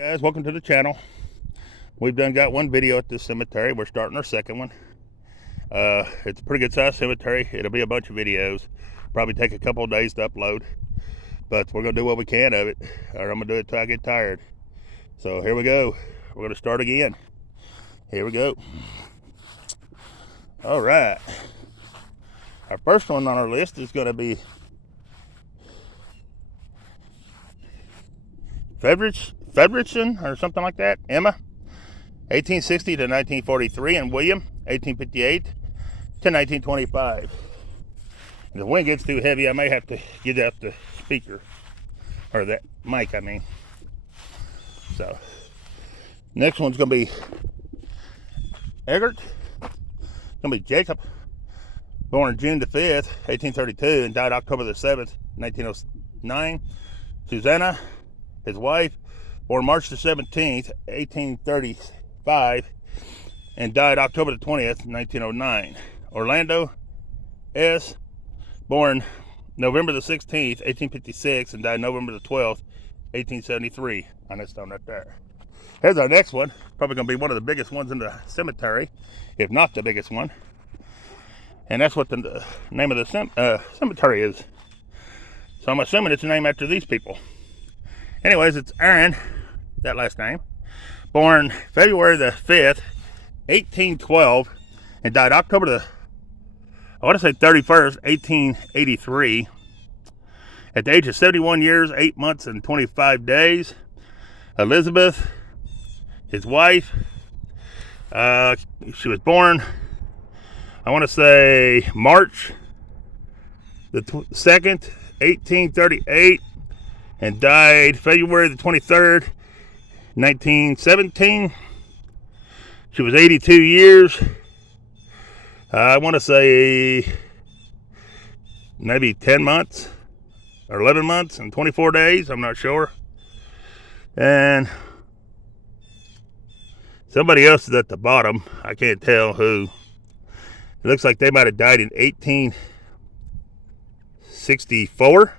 Guys, welcome to the channel. We've got one video at this cemetery. We're starting our second one. It's a pretty good sized cemetery. It'll be a bunch of videos. Probably take a couple of days to upload, but we're gonna do what we can of it, or I'm gonna do it till I get tired. So here we go. We're gonna start again. Here we go. All right. Our first one on our list is gonna be Fredrickson or something like that. Emma, 1860 to 1943, and William, 1858 to 1925. If the wind gets too heavy, I may have to get out the speaker, or that mic, I mean. So, next one's going to be Eggert. It's going to be Jacob, born June the 5th, 1832, and died October the 7th, 1909. Susanna, his wife, born March the 17th, 1835, and died October the 20th, 1909. Orlando S., born November the 16th, 1856, and died November the 12th, 1873. On that stone right there. Here's our next one. Probably going to be one of the biggest ones in the cemetery, if not the biggest one. And that's what the name of the cemetery is. So I'm assuming it's named after these people. Anyways, it's Aaron, that last name, born February the 5th, 1812, and died October the, 31st, 1883, at the age of 71 years, 8 months, and 25 days. Elizabeth, his wife, she was born, March the 2nd, 1838, and died February the 23rd, 1917. She was 82 years. I want to say maybe 10 months or 11 months and 24 days. I'm not sure. And somebody else is at the bottom. I can't tell who. It looks like they might have died in 1864.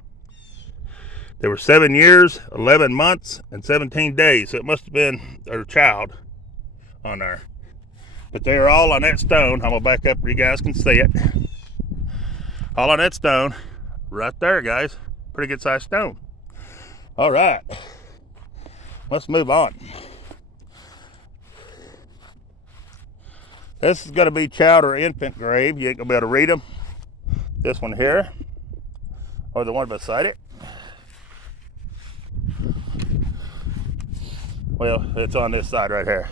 They were 7 years, 11 months, and 17 days. So it must have been their child on there. But they are all on that stone. I'm going to back up where you guys can see it. All on that stone. Right there, guys. Pretty good sized stone. All right. Let's move on. This is going to be child or infant grave. You ain't going to be able to read them. This one here. Or the one beside it. Well, it's on this side right here.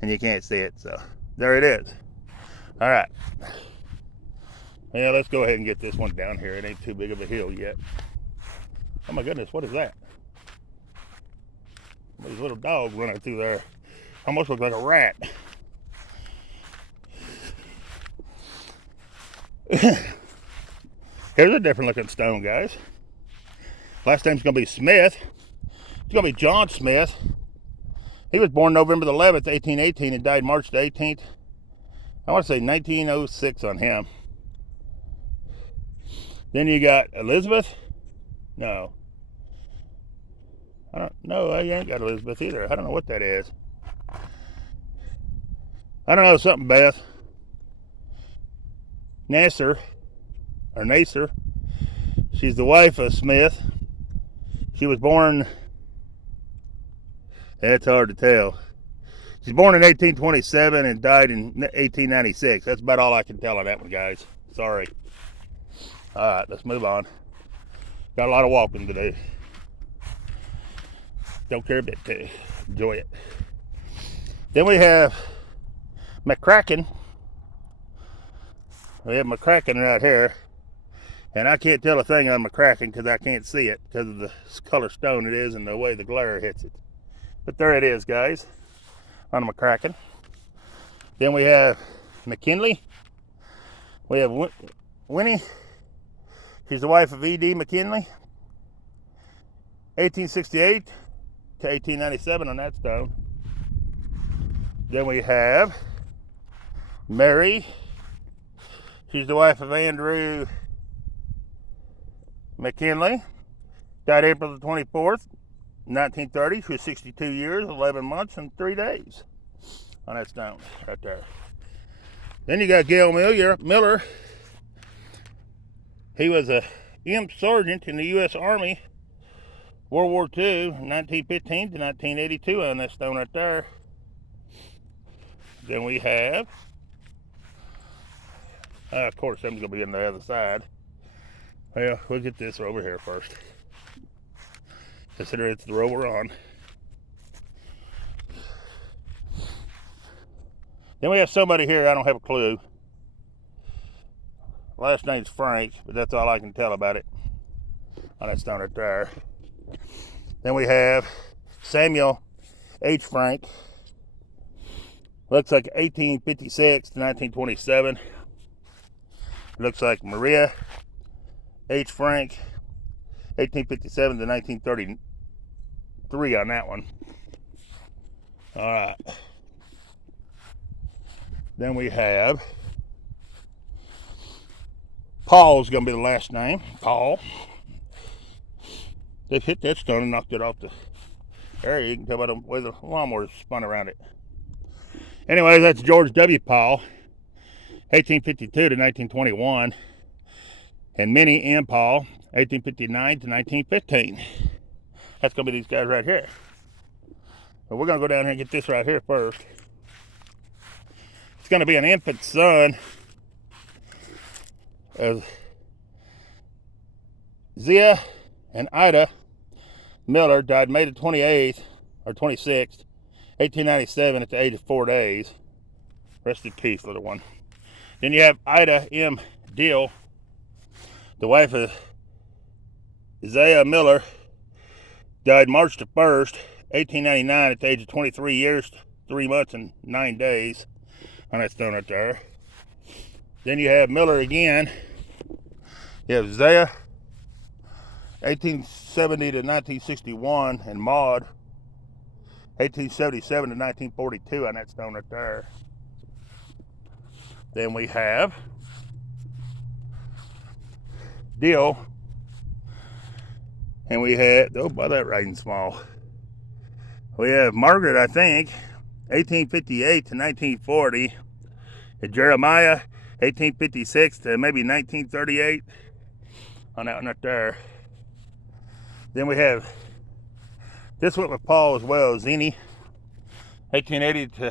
And you can't see it, so there it is. All right. Yeah, let's go ahead and get this one down here. It ain't too big of a hill yet. Oh my goodness, what is that? These little dogs running through there. Almost looks like a rat. Here's a different looking stone, guys. Last name's gonna be Smith. It's going to be John Smith. He was born November the 11th, 1818, and died March the 18th. I want to say 1906 on him. Then you got Elizabeth. No. I don't know. I ain't got Elizabeth either. I don't know what that is. I don't know. Something Beth. Nasser. She's the wife of Smith. She was born... That's hard to tell. She's born in 1827 and died in 1896. That's about all I can tell on that one, guys. Sorry. All right, let's move on. Got a lot of walking to do. Don't care a bit to enjoy it. Then we have McCracken. We have McCracken right here. And I can't tell a thing on McCracken because I can't see it because of the color stone it is and the way the glare hits it. But there it is, guys, on McCracken. Then we have McKinley. We have Winnie. She's the wife of E.D. McKinley. 1868 to 1897 on that stone. Then we have Mary. She's the wife of Andrew McKinley. Died April the 24th, 1930, she was 62 years, 11 months, and 3 days on that stone right there. Then you got Gail Miller. He was a imp sergeant in the U.S. Army, World War II, 1915 to 1982 on that stone right there. Then we have, of course, I'm going to be on the other side. Well, we'll get this over here first. Consider it's the row we're on. Then we have somebody here, I don't have a clue. Last name's Frank, but that's all I can tell about it on that stone right there. Then we have Samuel H. Frank. Looks like 1856 to 1927. Looks like Maria H. Frank, 1857 to 1933 on that one. All right. Then we have Paul's going to be the last name. Paul. They've hit that stone and knocked it off the area. You can tell by the way the lawnmower spun around it. Anyway, that's George W. Paul, 1852 to 1921. And Minnie M. Paul, 1859 to 1915. That's going to be these guys right here. But we're going to go down here and get this right here first. It's going to be an infant son of Zia and Ida Miller, died May the 28th or 26th, 1897 at the age of 4 days. Rest in peace, little one. Then you have Ida M. Deal, the wife of Zia Miller, died March the 1st, 1899 at the age of 23 years, 3 months, and 9 days on that stone right there. Then you have Miller again. You have Zia, 1870 to 1961, and Maud, 1877 to 1942 on that stone right there. Then we have Deal, and we had, oh, by that writing small. We have Margaret, I think, 1858 to 1940, and Jeremiah, 1856 to maybe 1938 on that one right there. Then we have, this went with Paul as well, Zini, 1880 to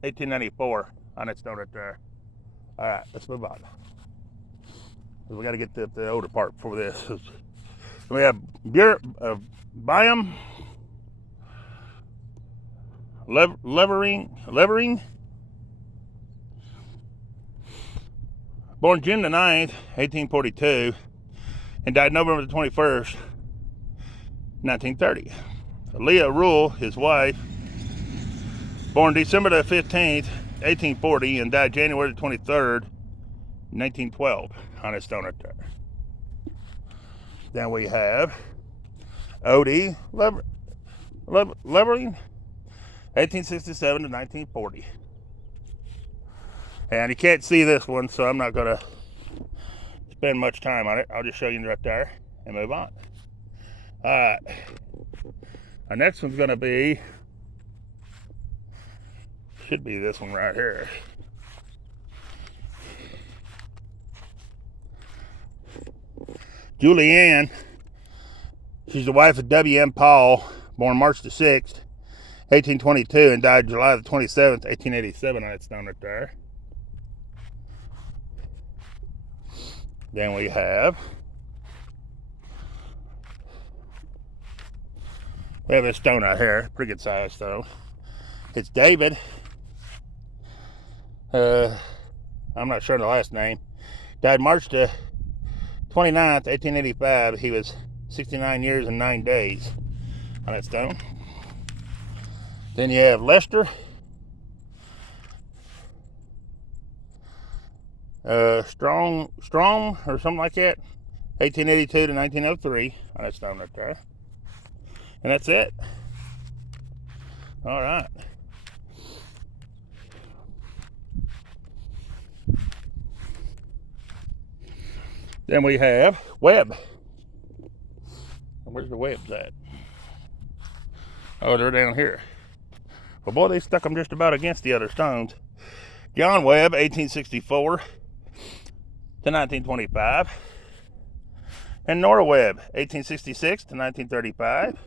1894 on that stone right there. All right, let's move on. We got to get the older part before this. We have Byam Levering, born June the 9th, 1842, and died November the 21st, 1930. Leah Rule, his wife, born December the 15th, 1840, and died January the 23rd, 1912, on his stone right there. Then we have O.D. Levering, 1867 to 1940. And you can't see this one, so I'm not going to spend much time on it. I'll just show you right there and move on. Alright. Our next one's going to be, should be this one right here. Julianne, she's the wife of W.M. Paul, born March the 6th, 1822, and died July the 27th, 1887 on that stone right there. Then we have this stone out here, pretty good size stone. It's David. I'm not sure the last name. Died March the 29th, 1885. He was 69 years and 9 days on that stone. Then you have Lester. Strong or something like that. 1882 to 1903 on that stone right there. And that's it. All right. Then we have Webb. Where's the Webbs at? Oh, they're down here. Well, boy, they stuck them just about against the other stones. John Webb, 1864 to 1925. And Nora Webb, 1866 to 1935.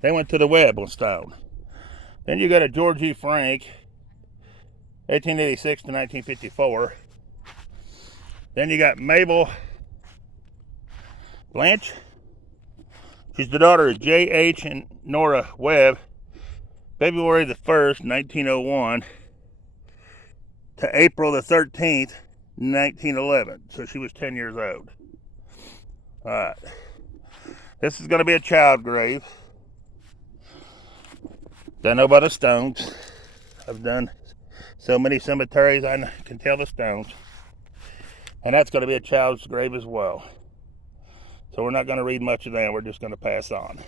They went to the Webb on stone. Then you got a George E. Frank, 1886 to 1954. Then you got Mabel Blanche. She's the daughter of J.H. and Nora Webb, February the 1st, 1901 to April the 13th, 1911. So she was 10 years old. All right. This is going to be a child grave. Don't know about the stones. I've done so many cemeteries, I can tell the stones. And that's going to be a child's grave as well. So we're not going to read much of that. We're just going to pass on.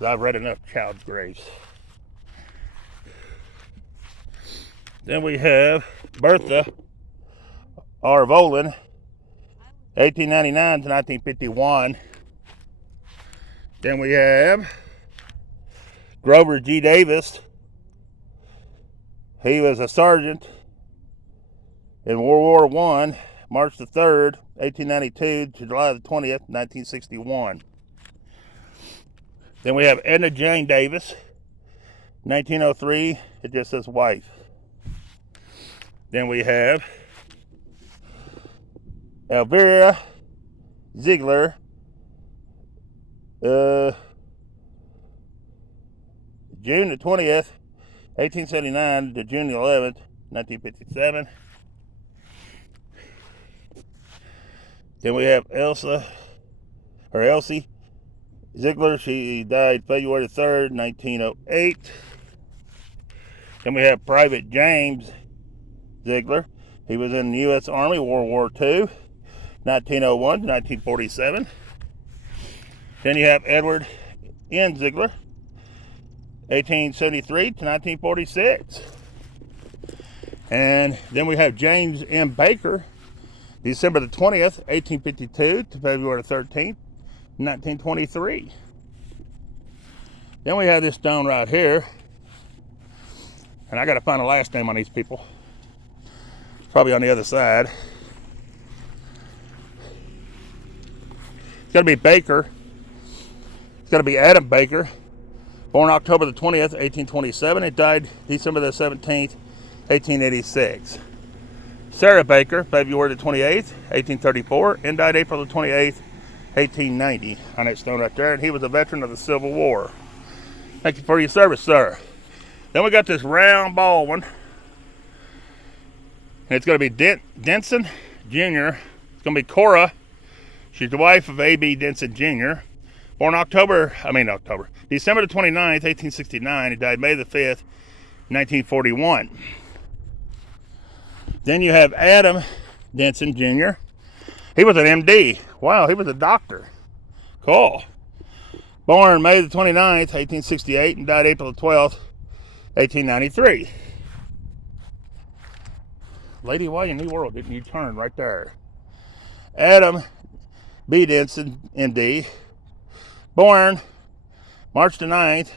I've read enough child's graves. Then we have Bertha R. Volan, 1899 to 1951. Then we have Grover G. Davis. He was a sergeant in World War I, March the 3rd, 1892 to July the 20th, 1961. Then we have Edna Jane Davis, 1903, it just says wife. Then we have Elvira Ziegler, June the 20th, 1879 to June the 11th, 1957. Then we have Elsie Ziegler. She died February 3rd, 1908. Then we have Private James Ziegler. He was in the U.S. Army, World War II, 1901 to 1947. Then you have Edward N. Ziegler, 1873 to 1946. And then we have James M. Baker, December the 20th, 1852 to February 13th, 1923. Then we have this stone right here. And I got to find a last name on these people. Probably on the other side. It's got to be Baker. It's got to be Adam Baker. Born October the 20th, 1827. It died December the 17th, 1886. Sarah Baker, February the 28th, 1834, and died April the 28th, 1890, on that stone right there. And he was a veteran of the Civil War. Thank you for your service, sir. Then we got this round ball one. And it's going to be Denson Jr. It's going to be Cora. She's the wife of A.B. Denson Jr. Born December the 29th, 1869. He died May the 5th, 1941. Then you have Adam Denson Jr. He was an MD. Wow, he was a doctor. Cool. Born May the 29th, 1868, and died April the 12th, 1893. Lady, why in the world didn't you turn right there? Adam B. Denson, MD. Born March the 9th,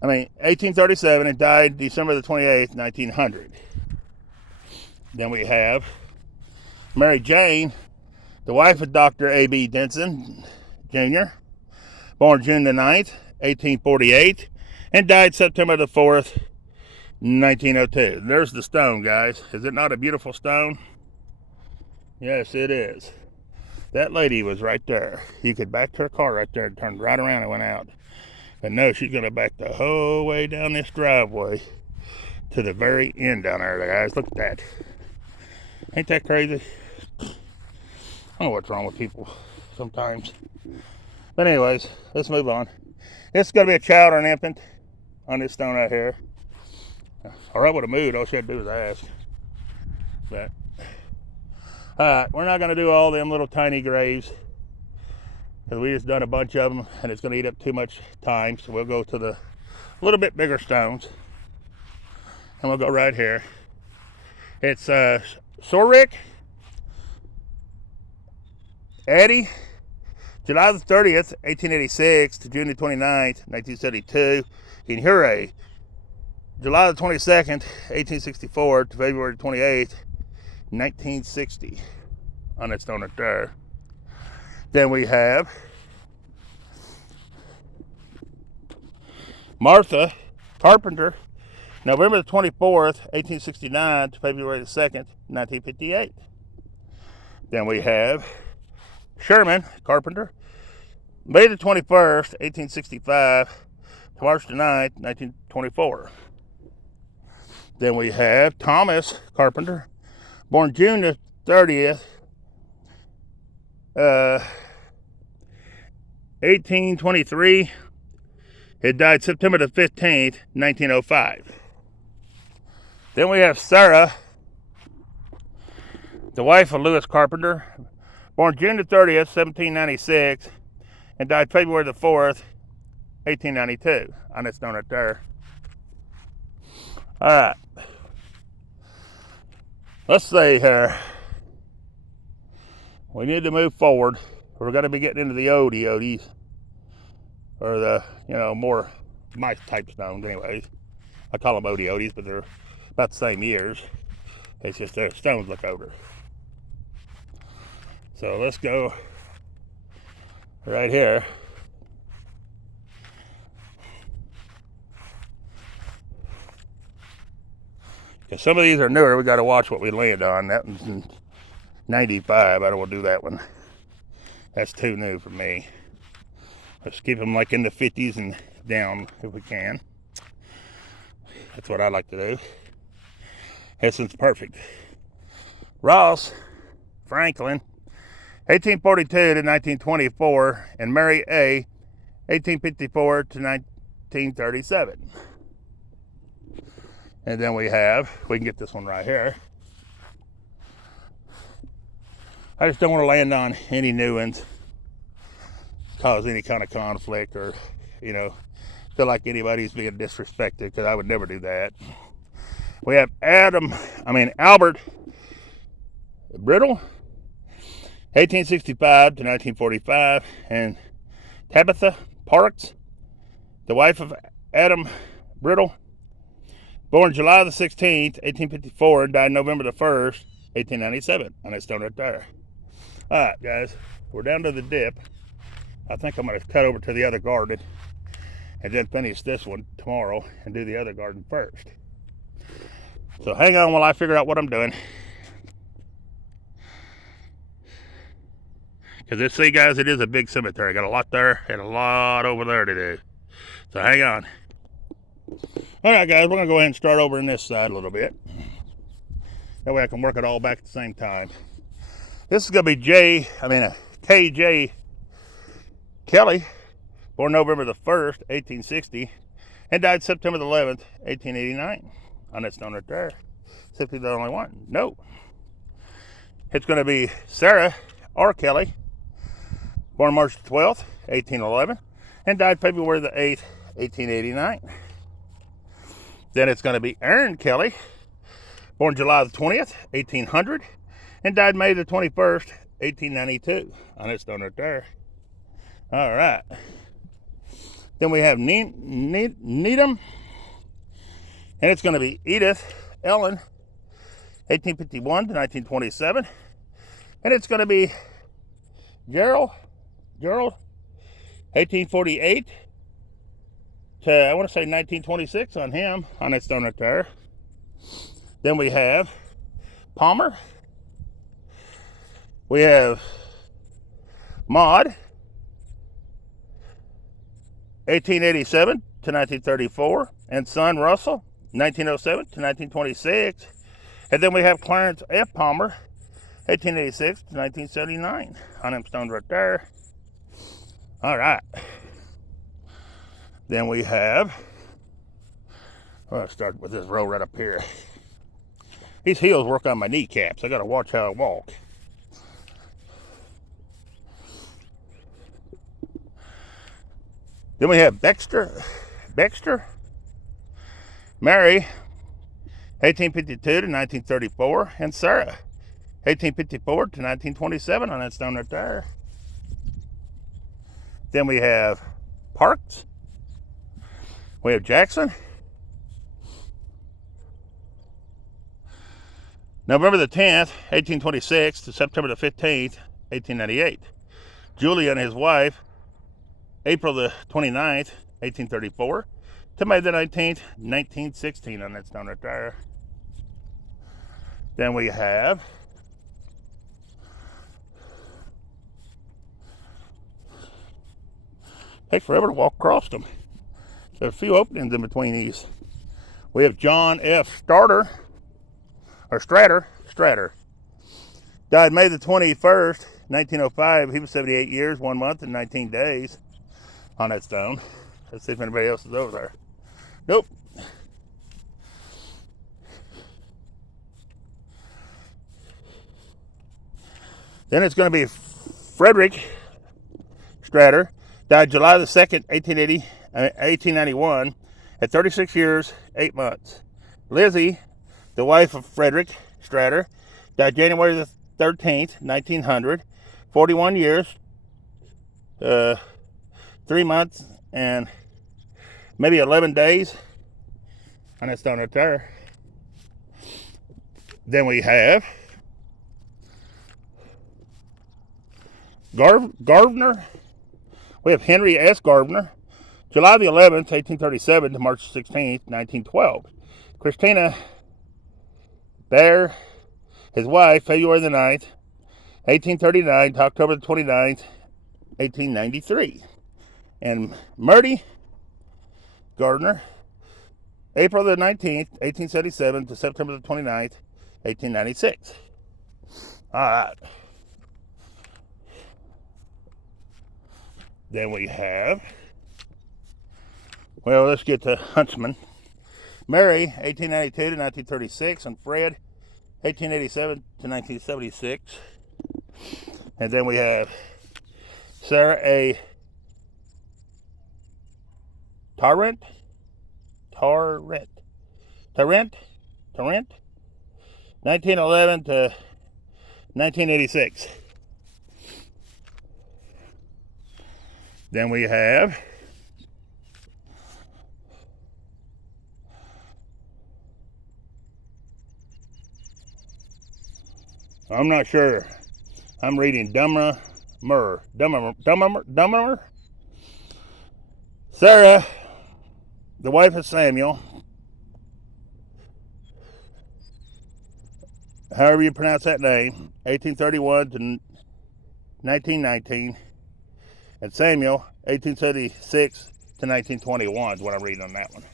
1837, and died December the 28th, 1900. Then we have Mary Jane, the wife of Dr. A.B. Denson Jr., born June the 9th, 1848, and died September the 4th, 1902. There's the stone, guys. Is it not a beautiful stone? Yes, it is. That lady was right there. You could back her car right there and turned right around and went out. But no, she's going to back the whole way down this driveway to the very end down there, guys. Look at that. Ain't that crazy? I don't know what's wrong with people sometimes. But anyways, let's move on. This is going to be a child or an infant on this stone right here. Or I would have moved. All she had to do was ask. But, alright, we're not going to do all them little tiny graves, because we just done a bunch of them and it's going to eat up too much time. So we'll go to the little bit bigger stones. And we'll go right here. It's Sorik Eddie July the 30th, 1886 to June the 29th, 1972 in Hure. July the 22nd, 1864 to February 28th, 1960 on that stone right there. Then we have Martha Carpenter, November the 24th, 1869 to February the 2nd, 1958. Then we have Sherman Carpenter, May the 21st, 1865 to March the 9th, 1924. Then we have Thomas Carpenter, born June the 30th, 1823. It died September the 15th, 1905. Then we have Sarah, the wife of Lewis Carpenter, born June the 30th, 1796, and died February the 4th, 1892. On that stone right there. All right. Let's see here. We need to move forward. We're going to be getting into the Odie's, or the, more my type stones anyways. I call them Odie's, but they're about the same years. It's just their stones look older. So let's go right here. Because some of these are newer, we got to watch what we land on. That one's in 95. I don't want to do that one. That's too new for me. Let's keep them like in the 50s and down if we can. That's what I like to do. This one's perfect. Ross Franklin, 1842 to 1924, and Mary A, 1854 to 1937. And then we can get this one right here. I just don't want to land on any new ones, cause any kind of conflict, or, feel like anybody's being disrespected, because I would never do that. We have Albert Brittle, 1865 to 1945, and Tabitha Parks, the wife of Adam Brittle, born July the 16th, 1854, and died November the 1st, 1897, on that stone right there. All right, guys, we're down to the dip. I think I'm going to cut over to the other garden and then finish this one tomorrow and do the other garden first. So hang on while I figure out what I'm doing. Because see, guys, it is a big cemetery. Got a lot there and a lot over there to do. So hang on. All right, guys, we're going to go ahead and start over in this side a little bit. That way I can work it all back at the same time. This is going to be KJ Kelly, born November the 1st, 1860, and died September the 11th, 1889. On that stone right there. Simply the only one. No. It's going to be Sarah R. Kelly, born March the 12th, 1811, and died February the 8th, 1889. Then it's going to be Aaron Kelly, born July the 20th, 1800, and died May the 21st, 1892. On that stone right there. All right. Then we have Needham, and it's going to be Edith Ellen, 1851 to 1927, and it's going to be Gerald, 1848 to, I want to say 1926 on him, on that stone right there. Then we have Palmer. We have Maud, 1887 to 1934, and son Russell, 1907 to 1926. And then we have Clarence F. Palmer, 1886 to 1979, on them stones right there. All right. Then we have, I'll start with this row right up here. These heels work on my kneecaps. I got to watch how I walk. Then we have Baxter, Mary, 1852 to 1934, and Sarah, 1854 to 1927, on that stone right there. Then we have Parks. We have Jackson. November the 10th, 1826 to September the 15th, 1898. Julia and his wife, April the 29th, 1834 to May the 19th, 1916 on that stone right there. Then we have takes forever to walk across them. There's a few openings in between these. We have John F. Stratter. Died May the 21st, 1905. He was 78 years, 1 month, and 19 days on that stone. Let's see if anybody else is over there. Nope. Then it's going to be Frederick Stratter. Died July the 2nd, 1891, at 36 years, 8 months. Lizzie, the wife of Frederick Stratter, died January the 13th, 1900, 41 years, 3 months, and maybe 11 days on that stone right there. Then we have Gardner. We have Henry S. Gardner, July the 11th, 1837 to March 16th, 1912. Christina Bear, his wife, February the 9th, 1839 to October the 29th, 1893. And Murdy Gardner, April the 19th, 1877 to September the 29th, 1896. All right. Then we have, well, let's get to Huntsman. Mary, 1892 to 1936, and Fred, 1887 to 1976. And then we have Sarah A. Tarrant, 1911 to 1986. Then we have I'm not sure. I'm reading Dummer. Sarah, the wife of Samuel, however you pronounce that name, 1831 to 1919. And Samuel, 1876 to 1921 is what I'm reading on that one.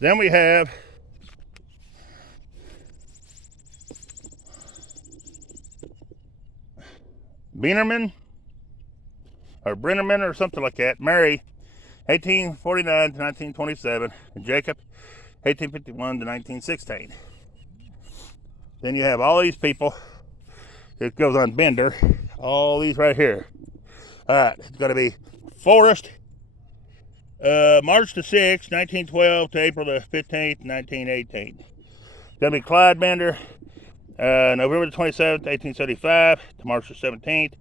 Then we have Brennerman or something like that. Mary, 1849 to 1927, and Jacob, 1851 to 1916. Then you have all these people. It goes on Bender. All these right here. All right, it's going to be Forrest, March the 6th, 1912 to April the 15th, 1918. It's going to be Clyde Bender, November the 27th, 1875 to March the 17th,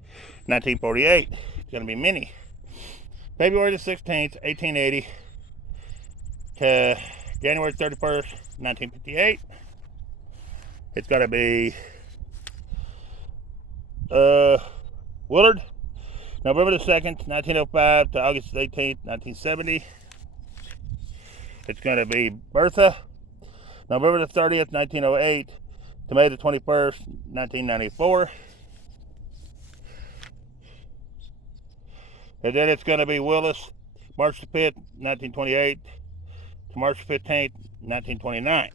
1948. It's going to be Minnie, February the 16th, 1880 to January 31st, 1958. It's going to be Willard, November the 2nd, 1905 to August 18th, 1970. It's going to be Bertha, November the 30th, 1908 to May the 21st, 1994. And then it's going to be Willis, March the 5th, 1928 to March 15th, 1929.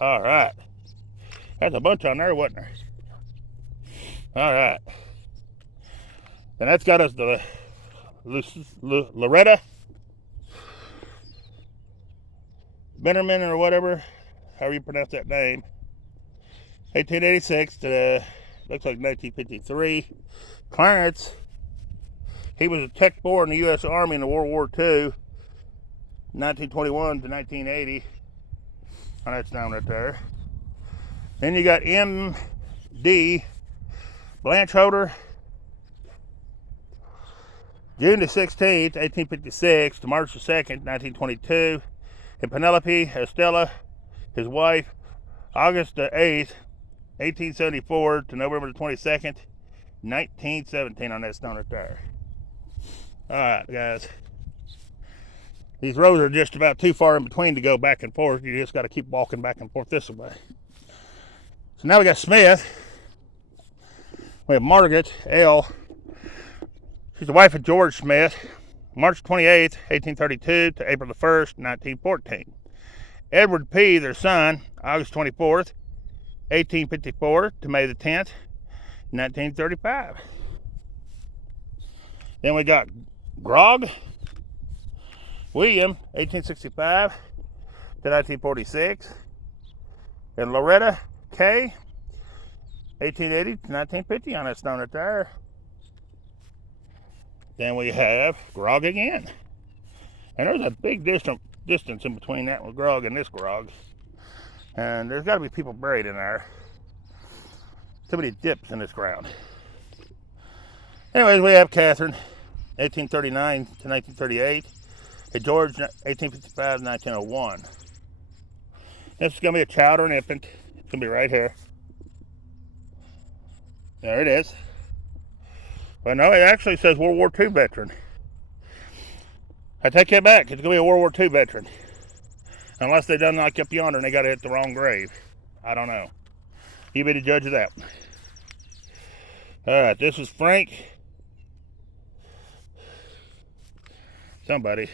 All right. That's a bunch on there, wasn't there? All right. And that's got us the Loretta Bennerman or whatever, however you pronounce that name. 1886 to looks like 1953. Clarence, he was a tech boy in the U.S. Army in the World War II. 1921 to 1980. Oh, that's down right there. Then you got M.D. Blanchholder, June the 16th, 1856 to March the 2nd, 1922. And Penelope Estella, his wife, August the 8th, 1874 to November the 22nd, 1917 on that stone right there. Alright, guys. These rows are just about too far in between to go back and forth. You just got to keep walking back and forth this way. So now we got Smith. We have Margaret L. She's the wife of George Smith. March 28th, 1832 to April the 1st, 1914. Edward P., their son, August 24th, 1854 to May the 10th, 1935. Then we got Grog William, 1865 to 1946. And Loretta K., 1880 to 1950 on that stone right there. Then we have Grog again. And there's a big distance in between that one Grog and this Grog. And there's got to be people buried in there. Too many dips in this ground. Anyways, we have Catherine, 1839 to 1938. And George, 1855 to 1901. This is going to be a child or an infant. It's going to be right here. There it is. Well, no, it actually says World War II veteran. I take that back. It's going to be a World War II veteran. Unless they done like up yonder and they got to hit the wrong grave. I don't know. You be the judge of that. Alright, this is Frank. Somebody.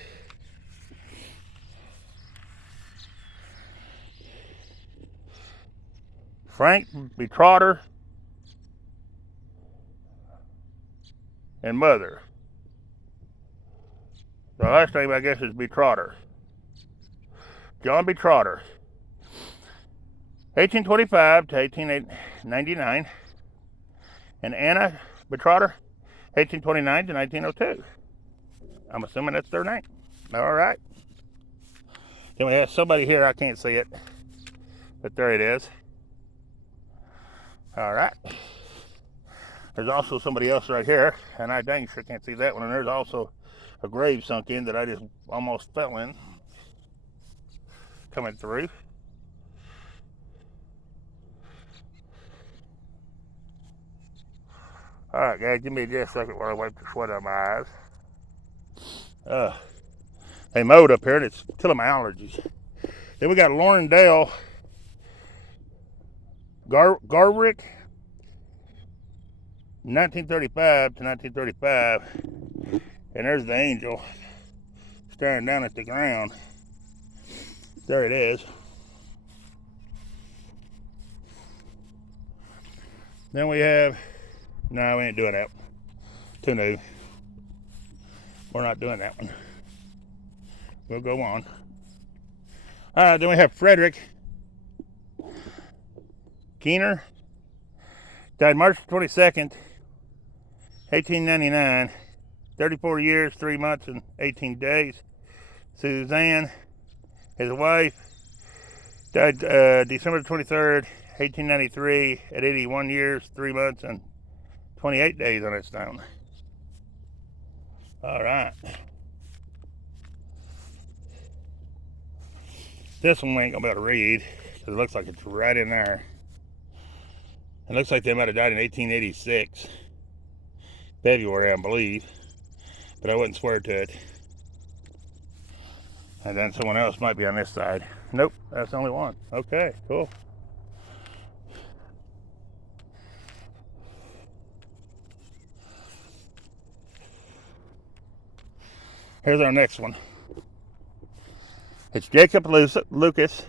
Frank Betrotter and mother. The last name I guess is Betrotter. John Betrotter. 1825 to 1899. And Anna Betrotter, 1829 to 1902. I'm assuming that's their name. Alright. Then we have somebody here, I can't see it. But there it is. Alright. There's also somebody else right here, and I dang sure can't see that one. And there's also a grave sunk in that I just almost fell in. Coming through. Alright guys, give me just a second while I wipe the sweat out of my eyes. They mowed up here and it's killing my allergies. Then we got Lauren Dale Garwick, 1935 to 1935. And there's the angel staring down at the ground. There it is. Then we have, no, we ain't doing that. Too new. We're not doing that one. We'll go on. Then we have Frederick Keener. Died March 22nd, 1899. 34 years, 3 months, and 18 days. Suzanne, his wife, died December 23rd, 1893 at 81 years, 3 months, and 28 days on that stone. Alright. This one we ain't gonna be able to read, because it looks like it's right in there. It looks like they might have died in 1886. February, I believe. But I wouldn't swear to it. And then someone else might be on this side. Nope, that's the only one. Okay, cool. Here's our next one. It's Jacob Lucas.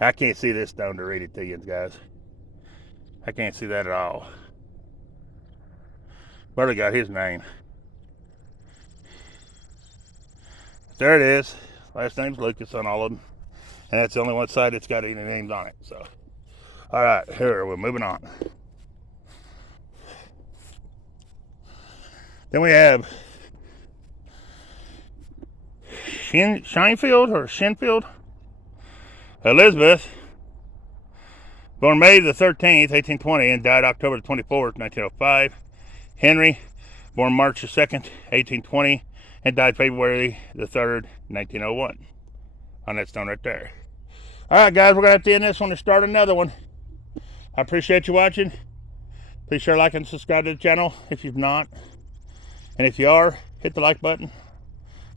I can't see this stone to read it to you guys. I can't see that at all. Barely got his name. There it is. Last name's Lucas on all of them. And that's the only one side that's got any names on it. So, alright, here we're moving on. Then we have Shinfield. Elizabeth, born May the 13th, 1820, and died October the 24th, 1905. Henry, born March the 2nd, 1820, and died February the 3rd, 1901. On that stone right there. Alright guys, we're going to have to end this one and start another one. I appreciate you watching. Please share, like, and subscribe to the channel if you've not. And if you are, hit the like button.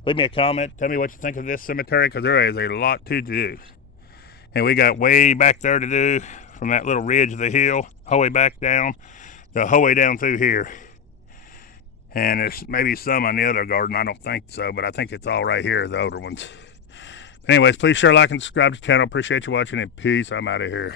Leave me a comment. Tell me what you think of this cemetery, because there is a lot to do. And we got way back there to do from that little ridge of the hill, whole way back down, the whole way down through here. And there's maybe some on the other garden. I don't think so, but I think it's all right here, the older ones. Anyways, please share, like, and subscribe to the channel. Appreciate you watching, and peace. I'm out of here.